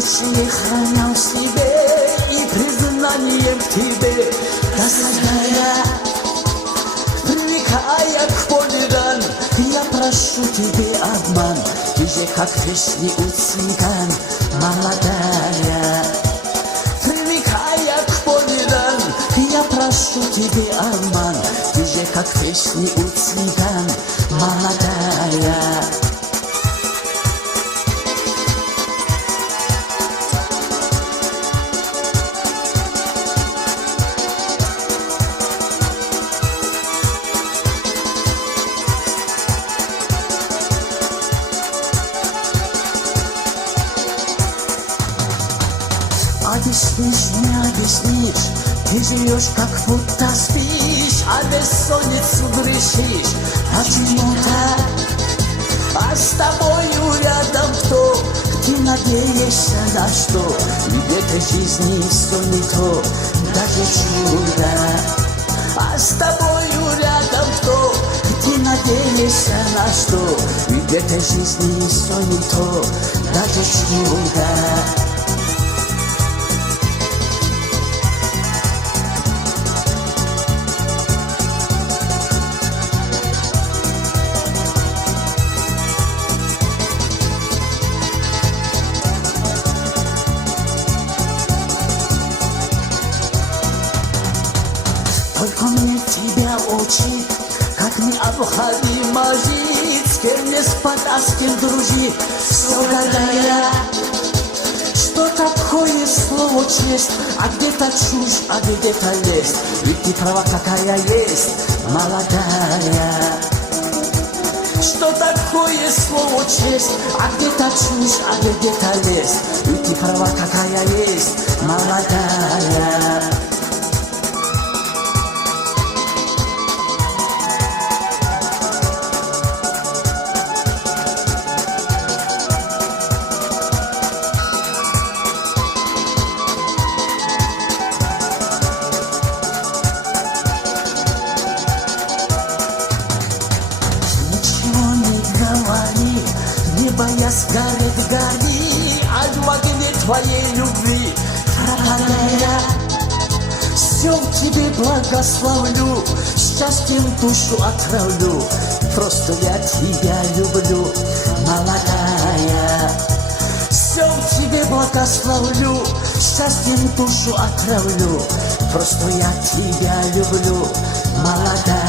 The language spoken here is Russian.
лучше не хранял в себе и признанием к тебе, досаждая, привлекая к поле ран. Я прошу тебе обман, ты же как вишни у цыган, молодая. Привлекая к поле ран, я прошу тебе обман, ты же как вишни у цыган, молодая. Объяснишь, не объяснишь, ты живешь как будто спишь, а бессонницу грешишь. Почему-то, а с тобою рядом кто? Ты надеешься на что? И в этой жизни все не то, даже чудо. А с тобою рядом кто? Ты надеешься на что? И в этой жизни все не то, даже чудо. Только мне тебя учить, как необходимо жить, с кем не спать, а с кем дружить. Все гадая, что такое слово честь, а где-то чушь, а где-то лесть. Ведь ты права какая есть, молодая. Что такое слово честь, а где-то чушь, а где-то лесть. Ведь ты права какая есть, молодая. Не боясь горит, гори от огне твоей любви, родная. Все в тебе благословлю, счастьем душу отравлю. Просто я тебя люблю, молодая. Все в тебе благословлю, счастьем душу отравлю. Просто я тебя люблю, молодая.